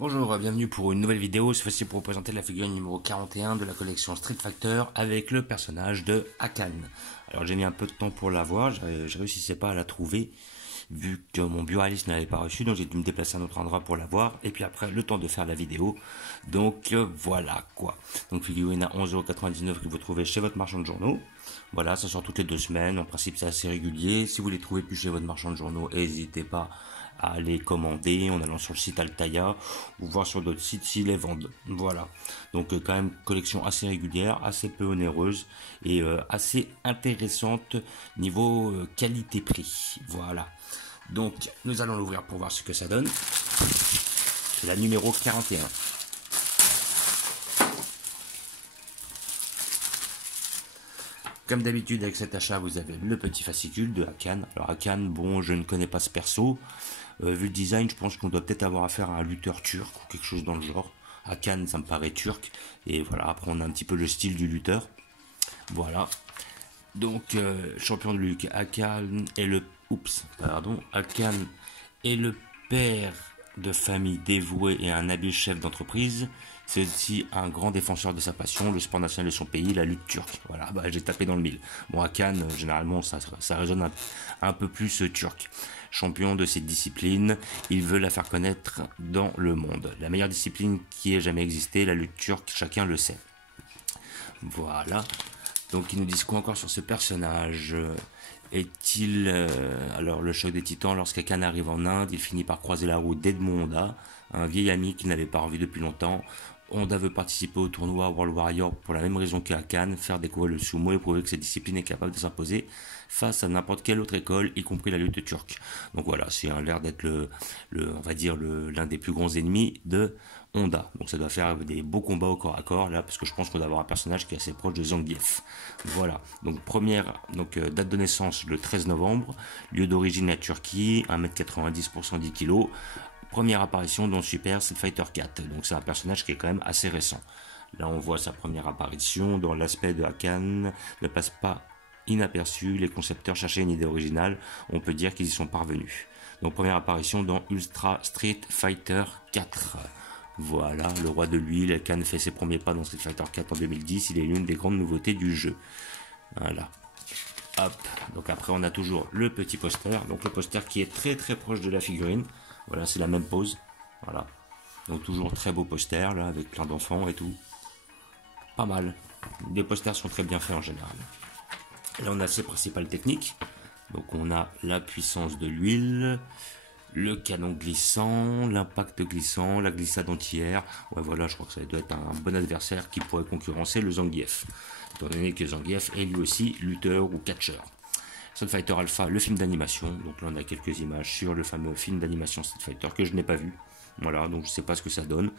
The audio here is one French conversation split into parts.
Bonjour, bienvenue pour une nouvelle vidéo, cette fois-ci pour vous présenter la figurine numéro 41 de la collection Street Fighter avec le personnage de Hakan. Alors j'ai mis un peu de temps pour la voir, je réussissais pas à la trouver vu que mon buraliste n'avait pas reçu, donc j'ai dû me déplacer à un autre endroit pour la voir, et puis après le temps de faire la vidéo, donc voilà quoi. Donc figurine à 11,99€ que vous trouvez chez votre marchand de journaux. Voilà, ça sort toutes les 2 semaines, en principe c'est assez régulier. Si vous les trouvez plus chez votre marchand de journaux, n'hésitez pas à les commander en allant sur le site Altaïa ou voir sur d'autres sites s'ils les vendent. Voilà, donc quand même collection assez régulière, assez peu onéreuse et assez intéressante niveau qualité-prix. Voilà, donc nous allons l'ouvrir pour voir ce que ça donne. C'est la numéro 41. Comme d'habitude avec cet achat, vous avez le petit fascicule de Hakan. Alors Hakan, bon, je ne connais pas ce perso. Vu le design, je pense qu'on doit peut-être avoir affaire à un lutteur turc ou quelque chose dans le genre. Hakan, ça me paraît turc. Et voilà, après on a un petit peu le style du lutteur. Voilà. Donc, champion de Luc, Hakan est le... Hakan est le père de famille dévoué et un habile chef d'entreprise. C'est aussi un grand défenseur de sa passion, le sport national de son pays, la lutte turque. Voilà, bah, j'ai tapé dans le mille. Bon, Hakan, généralement, ça résonne un peu plus turc. Champion de cette discipline, il veut la faire connaître dans le monde. La meilleure discipline qui ait jamais existé, la lutte turque, chacun le sait. Voilà. Donc, ils nous disent quoi encore sur ce personnage? Est-il... alors, le choc des titans, lorsqu'Hakan arrive en Inde, il finit par croiser la route d'Edmond Honda, un vieil ami qu'il n'avait pas revu depuis longtemps. Honda veut participer au tournoi World Warrior pour la même raison que Hakan, faire découvrir le sumo et prouver que cette discipline est capable de s'imposer face à n'importe quelle autre école, y compris la lutte turque. Donc voilà, c'est l'air d'être on va dire l'un des plus grands ennemis de Honda. Donc ça doit faire des beaux combats au corps à corps là, parce que je pense qu'on doit avoir un personnage qui est assez proche de Zangief. Voilà. Donc date de naissance le 13 novembre, lieu d'origine la Turquie, 1m90 pour 110 kg. Première apparition dans Super Street Fighter 4, donc c'est un personnage qui est quand même assez récent. Là on voit sa première apparition, dans l'aspect de Hakan ne passe pas inaperçu, les concepteurs cherchaient une idée originale, on peut dire qu'ils y sont parvenus. Donc première apparition dans Ultra Street Fighter 4. Voilà, le roi de l'huile, Hakan fait ses premiers pas dans Street Fighter 4 en 2010, il est l'une des grandes nouveautés du jeu. Voilà. Hop, donc après on a toujours le petit poster, donc le poster qui est très très proche de la figurine. Voilà, c'est la même pose. Voilà. Donc toujours très beau poster là, avec plein d'enfants et tout. Pas mal. Les posters sont très bien faits en général. Là on a ses principales techniques. Donc on a la puissance de l'huile, le canon glissant, l'impact glissant, la glissade entière. Ouais voilà, je crois que ça doit être un bon adversaire qui pourrait concurrencer le Zangief. Étant donné que Zangief est lui aussi lutteur ou catcheur. Street Fighter Alpha, le film d'animation. Donc là on a quelques images sur le fameux film d'animation Street Fighter que je n'ai pas vu. Voilà, donc je sais pas ce que ça donne.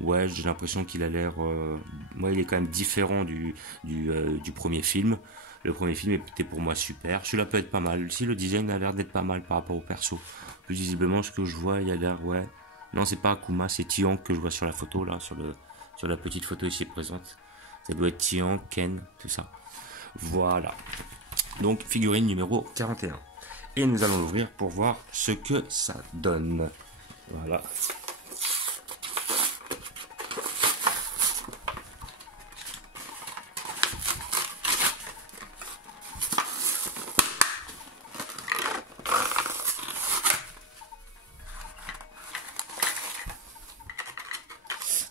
Ouais, j'ai l'impression qu'il a l'air... ouais, il est quand même différent du premier film. Le premier film était pour moi super. Celui-là peut être pas mal. Aussi le design a l'air d'être pas mal par rapport au perso. Plus visiblement ce que je vois, il a l'air... Ouais. Non, c'est pas Akuma, c'est Tian que je vois sur la photo là, sur la petite photo ici présente. Ça doit être Tian, Ken, tout ça. Voilà. Donc figurine numéro 41. Et nous allons l'ouvrir pour voir ce que ça donne. Voilà.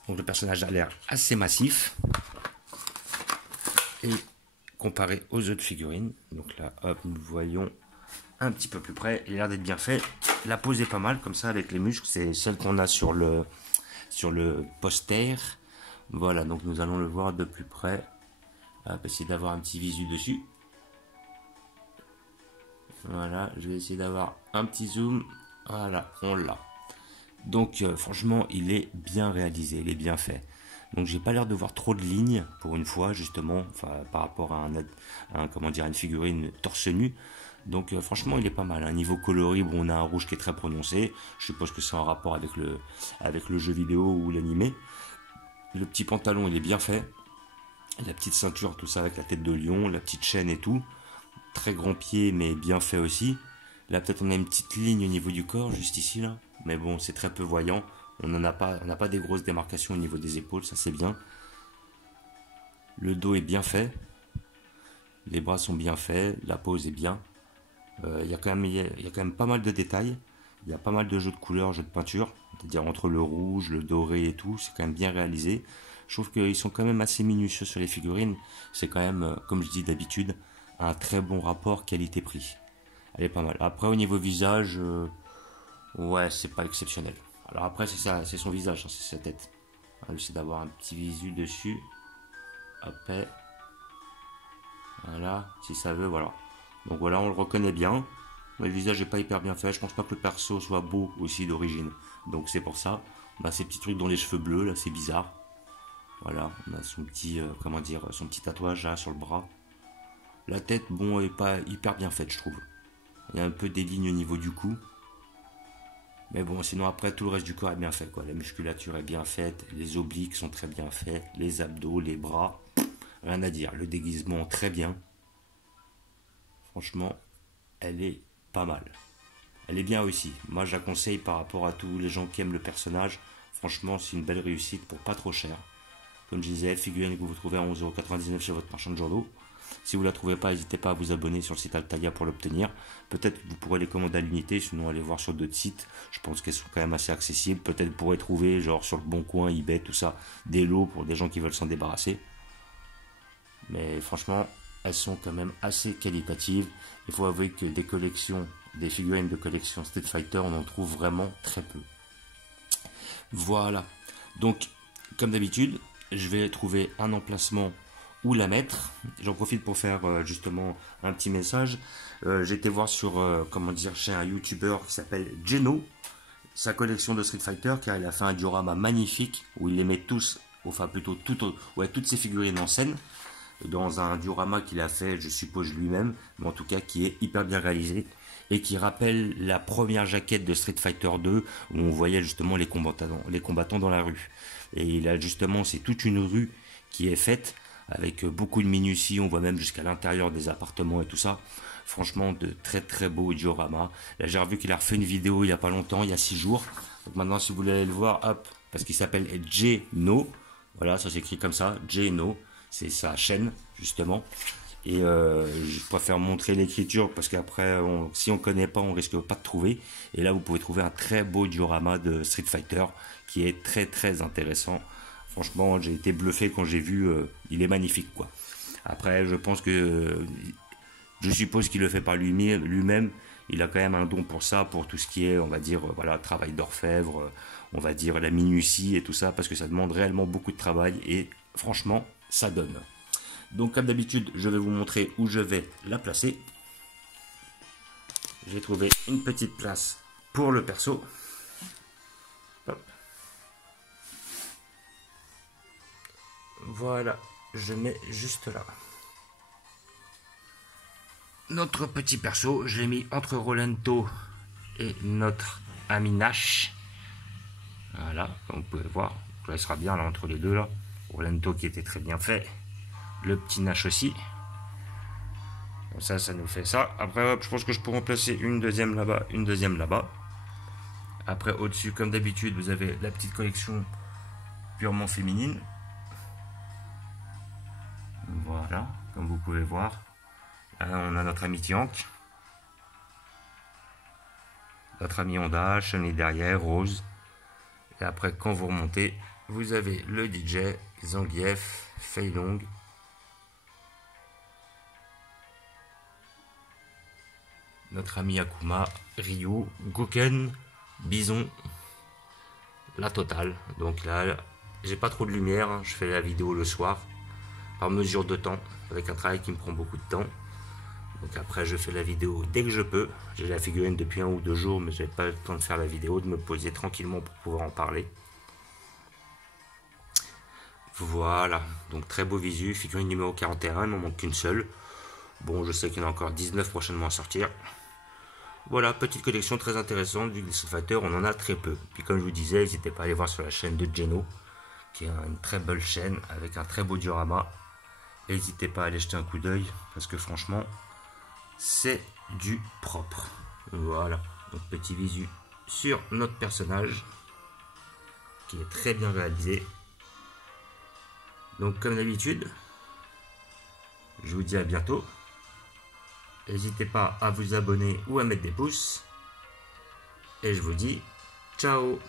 Donc le personnage a l'air assez massif. Et comparé aux autres figurines, donc là hop, nous voyons un petit peu plus près, il a l'air d'être bien fait, la pose est pas mal comme ça avec les muscles, c'est celle qu'on a sur le poster. Voilà, donc nous allons le voir de plus près, hop, essayer d'avoir un petit visu dessus. Voilà, je vais essayer d'avoir un petit zoom, voilà, on l'a. Donc franchement il est bien réalisé, il est bien fait. Donc j'ai pas l'air de voir trop de lignes pour une fois justement, enfin par rapport à une figurine torse nu. Donc franchement il est pas mal. Un niveau coloris, bon, on a un rouge qui est très prononcé. Je suppose que c'est en rapport avec le jeu vidéo ou l'animé. Le petit pantalon il est bien fait. La petite ceinture, tout ça avec la tête de lion, la petite chaîne et tout. Très grand pied mais bien fait aussi. Là peut-être on a une petite ligne au niveau du corps juste ici là. Mais bon c'est très peu voyant. On n'a pas des grosses démarcations au niveau des épaules, ça c'est bien. Le dos est bien fait. Les bras sont bien faits, la pose est bien. Il y a quand même pas mal de détails. Il y a pas mal de jeux de couleurs, jeux de peinture. C'est-à-dire entre le rouge, le doré et tout, c'est quand même bien réalisé. Je trouve qu'ils sont quand même assez minutieux sur les figurines. C'est quand même, comme je dis d'habitude, un très bon rapport qualité-prix. Elle est pas mal. Après, au niveau visage, ouais, c'est pas exceptionnel. Alors après, c'est ça, c'est son visage, hein, c'est sa tête. On va essayer d'avoir un petit visu dessus. Après, voilà, si ça veut, voilà. Donc voilà, on le reconnaît bien. Mais le visage n'est pas hyper bien fait. Je pense pas que le perso soit beau aussi d'origine. Donc c'est pour ça. On a ces petits trucs dans les cheveux bleus, là, c'est bizarre. Voilà, on a son petit, comment dire, son petit tatouage là sur le bras. La tête, bon, est pas hyper bien faite, je trouve. Il y a un peu des lignes au niveau du cou. Mais bon, sinon après, tout le reste du corps est bien fait, quoi. La musculature est bien faite, les obliques sont très bien faits, les abdos, les bras, rien à dire. Le déguisement, très bien. Franchement, elle est pas mal. Elle est bien réussie. Moi, je la conseille par rapport à tous les gens qui aiment le personnage. Franchement, c'est une belle réussite pour pas trop cher. Comme je disais, figurine que vous trouvez à 11,99 € chez votre marchand de journaux. Si vous ne la trouvez pas, n'hésitez pas à vous abonner sur le site Altaïa pour l'obtenir. Peut-être que vous pourrez les commander à l'unité, sinon allez voir sur d'autres sites. Je pense qu'elles sont quand même assez accessibles. Peut-être vous pourrez trouver, genre sur le Bon Coin, eBay, tout ça, des lots pour des gens qui veulent s'en débarrasser. Mais franchement, elles sont quand même assez qualitatives. Il faut avouer que des collections, des figurines de collection Street Fighter, on en trouve vraiment très peu. Voilà. Donc, comme d'habitude, je vais trouver un emplacement où la mettre. J'en profite pour faire justement un petit message. J'ai été voir sur, comment dire, chez un YouTuber qui s'appelle Geno, sa collection de Street Fighter, car il a fait un diorama magnifique où il les met tous, enfin plutôt toutes ses figurines en scène, dans un diorama qu'il a fait, je suppose lui-même, mais en tout cas qui est hyper bien réalisé et qui rappelle la première jaquette de Street Fighter 2 où on voyait justement les combattants dans la rue. Et il a justement, c'est toute une rue qui est faite avec beaucoup de minutie, on voit même jusqu'à l'intérieur des appartements et tout ça. Franchement, de très très beaux dioramas. Là, j'ai revu qu'il a refait une vidéo il y a pas longtemps, il y a 6 jours. Donc maintenant, si vous voulez aller le voir, hop, parce qu'il s'appelle Geno. Voilà, ça s'écrit comme ça, Geno. C'est sa chaîne, justement. Et je préfère montrer l'écriture parce qu'après, si on connaît pas, on risque pas de trouver. Et là, vous pouvez trouver un très beau diorama de Street Fighter qui est très très intéressant. Franchement, j'ai été bluffé quand j'ai vu. Il est magnifique, quoi. Après, je pense que je suppose qu'il le fait par lui-même. Il a quand même un don pour ça, pour tout ce qui est, on va dire, voilà, travail d'orfèvre, on va dire la minutie et tout ça, parce que ça demande réellement beaucoup de travail et franchement, ça donne. Donc comme d'habitude, je vais vous montrer où je vais la placer. J'ai trouvé une petite place pour le perso. Hop. Voilà, je mets juste là. Notre petit perso, je l'ai mis entre Rolento et notre ami Nash. Voilà, comme vous pouvez voir, il sera bien là entre les deux là. Rolento qui était très bien fait. Le petit Nash aussi. Comme ça nous fait ça. Après, hop, je pense que je pourrais en placer une deuxième là-bas, une deuxième là-bas. Après, au-dessus, comme d'habitude, vous avez la petite collection purement féminine. Voilà, comme vous pouvez voir. Là, on a notre ami Tiank. Notre ami Honda, Chun-Li derrière, Rose. Et après, quand vous remontez, vous avez le DJ, Zangief, Fei Long. Notre ami Akuma, Ryu, Goken, Bison, la totale. Donc là, j'ai pas trop de lumière, hein. Je fais la vidéo le soir, par mesure de temps, avec un travail qui me prend beaucoup de temps. Donc après, je fais la vidéo dès que je peux. J'ai la figurine depuis 1 ou 2 jours, mais j'ai pas le temps de faire la vidéo, de me poser tranquillement pour pouvoir en parler. Voilà, donc très beau visu, figurine numéro 41, il m'en manque qu'une seule. Bon, je sais qu'il y en a encore 19 prochainement à sortir. Voilà, petite collection très intéressante du Street Fighter, on en a très peu. Puis comme je vous disais, n'hésitez pas à aller voir sur la chaîne de Geno, qui est une très belle chaîne avec un très beau diorama. N'hésitez pas à aller jeter un coup d'œil, parce que franchement, c'est du propre. Voilà, donc petit visu sur notre personnage. qui est très bien réalisé. Donc comme d'habitude, je vous dis à bientôt. N'hésitez pas à vous abonner ou à mettre des pouces. Et je vous dis ciao.